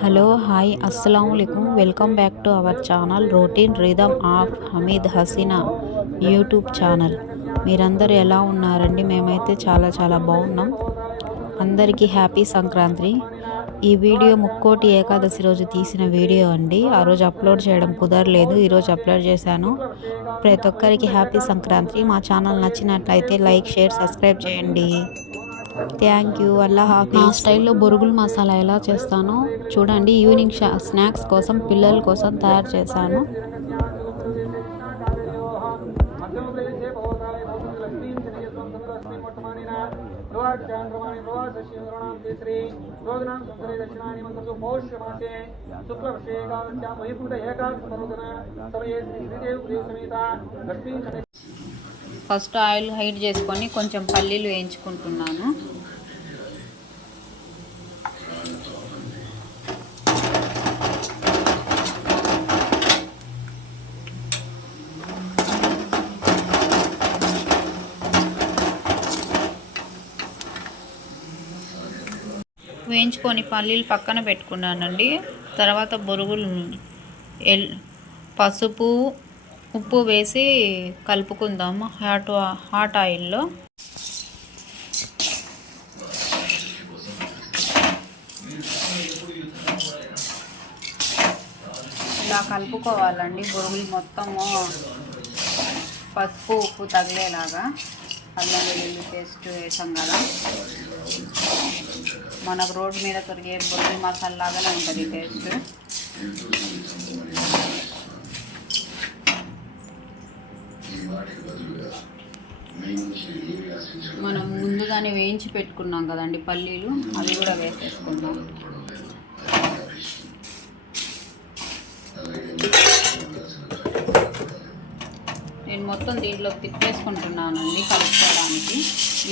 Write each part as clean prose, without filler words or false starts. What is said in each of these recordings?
Hello hi అస్సలాముఅలైకుం welcome back to our channel routine rhythm of Hameed Haseena YouTube channel. మీరందరూ ఎలా ఉన్నారండి? మేమైతే చాలా బాగున్నాం. అందరికీ హ్యాపీ సంక్రాంతి. ఈ వీడియో ముక్కోటి ఏకాదశి రోజు తీసిన వీడియో అండి. ఆ రోజు అప్లోడ్ చేయడం కుదరలేదు, ఈరోజు అప్లోడ్ చేశాను. ప్రతి ఒక్కరికి హ్యాపీ సంక్రాంతి. మా ఛానల్ నచ్చినట్లయితే లైక్, షేర్, సబ్స్క్రైబ్ చేయండి. Thank you. అల్లా హాఫీజ్. నా స్టైల్లో బొరుగుల మసాలా ఎలా చేస్తానో చూడండి. ఈవినింగ్ స్నాక్స్ కోసం పిల్లల కోసం తయారు చేశాను. ఫస్ట్ ఆయిల్ హీట్ చేసుకొని కొంచెం పల్లీలు వేయించుకుంటున్నాను. వేయించుకొని పల్లీలు పక్కన పెట్టుకున్నానండి. తర్వాత బొరుగులు పసుపు, ఉప్పు వేసి కలుపుకుందాము హాట్ ఆయిల్లో. ఇలా కలుపుకోవాలండి. బొరుగులు మొత్తము పసుపు, ఉప్పు తగిలేలాగా. అల్లం వెల్లుల్లి పేస్ట్ వేసాం కదా, మనకు రోడ్డు మీద దొరికే బొరుగుల మసాలా లాగానే ఉంటుంది టేస్ట్. మనం ముందుగానే వేయించి పెట్టుకున్నాం కదండి పల్లీలు, అవి కూడా వేసేసుకుందాం. నేను మొత్తం దీంట్లో తిప్పేసుకుంటున్నానండి కలుపుకోవడానికి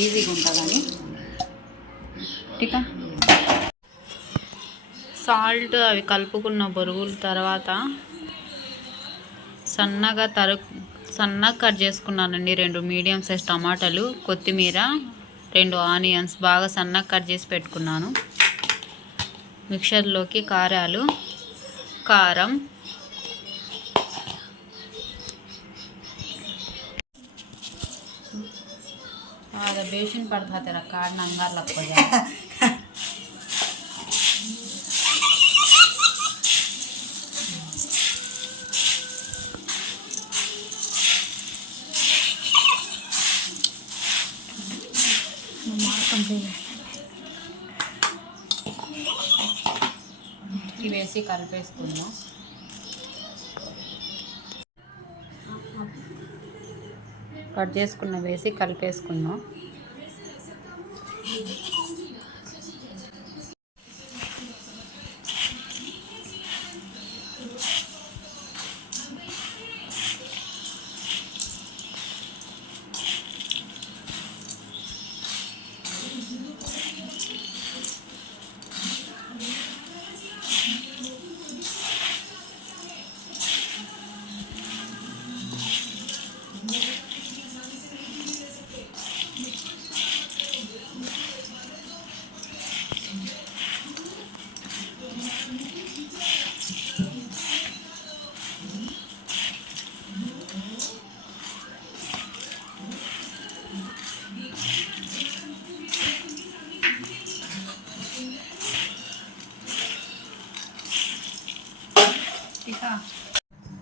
ఈజీగా ఉంటుందని. ఠీకా సాల్ట్ అవి కలుపుకున్న బొరుగుల తర్వాత సన్నగా కట్ చేసుకున్నానండి 2 మీడియం సైజ్ టమాటాలు, కొత్తిమీర, 2 ఆనియన్స్ బాగా సన్నగా కట్ చేసి పెట్టుకున్నాను. మిక్చర్లోకి కారం, बेसन पड़ता तेरा कार्ड नंगार लग जाए. వేసి కలిపేసుకుందాం. కట్ చేసుకున్న వేసి కలిపేసుకుందాం.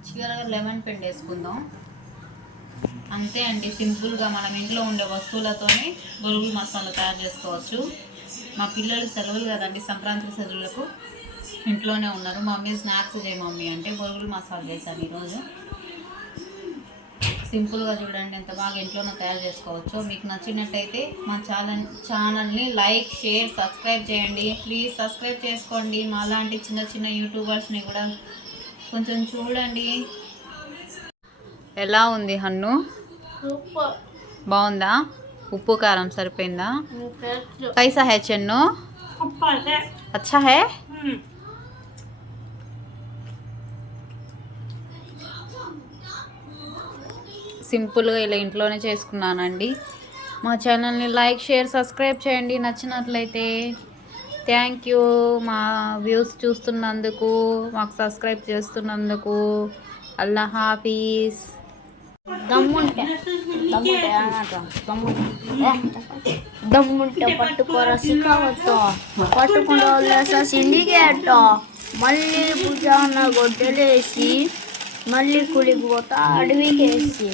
చివరగా లెమన్ పిండి వేసుకుందాం. అంతే అండి, సింపుల్గా మనం ఇంట్లో ఉండే వస్తువులతోనే బొరుగుల మసాలా తయారు చేసుకోవచ్చు. మా పిల్లలు సెలవులు కదండి, సంక్రాంతి సెలవులకు ఇంట్లోనే ఉన్నారు. మమ్మీ స్నాక్స్ చేయి మమ్మీ అంటే బొరుగుల మసాలా చేశాను ఈరోజు. సింపుల్గా చూడండి ఎంత బాగా ఇంట్లోనే తయారు చేసుకోవచ్చు. మీకు నచ్చినట్టయితే మా ఛానల్ని లైక్, షేర్, సబ్స్క్రైబ్ చేయండి. ప్లీజ్ సబ్స్క్రైబ్ చేసుకోండి. మాలాంటి చిన్న యూట్యూబర్స్ని కూడా కొంచెం చూడండి. ఎలా ఉంది హన్ను? బాగుందా? ఉప్పు కారం సరిపోయిందా? కైసా హై చెన్ను? అచ్చా హై? సింపుల్గా ఇలా ఇంట్లోనే చేసుకున్నానండి. మా ఛానల్ని లైక్, షేర్, సబ్స్క్రైబ్ చేయండి నచ్చినట్లయితే. థ్యాంక్ యూ మా వ్యూస్ చూస్తున్నందుకు, మాకు సబ్స్క్రైబ్ చేస్తున్నందుకు. అల్లా హాఫీజ్. దమ్ముంటే దమ్ముంటే అన్నట్టు దమ్ముంటే పట్టుకోరా సికావతో పట్టుకుంటూ వదిలేసా సిండికేట్ మళ్ళీ భుజాన గొడ్డలేసి మళ్ళీ కులికి పోతా అడవికేసి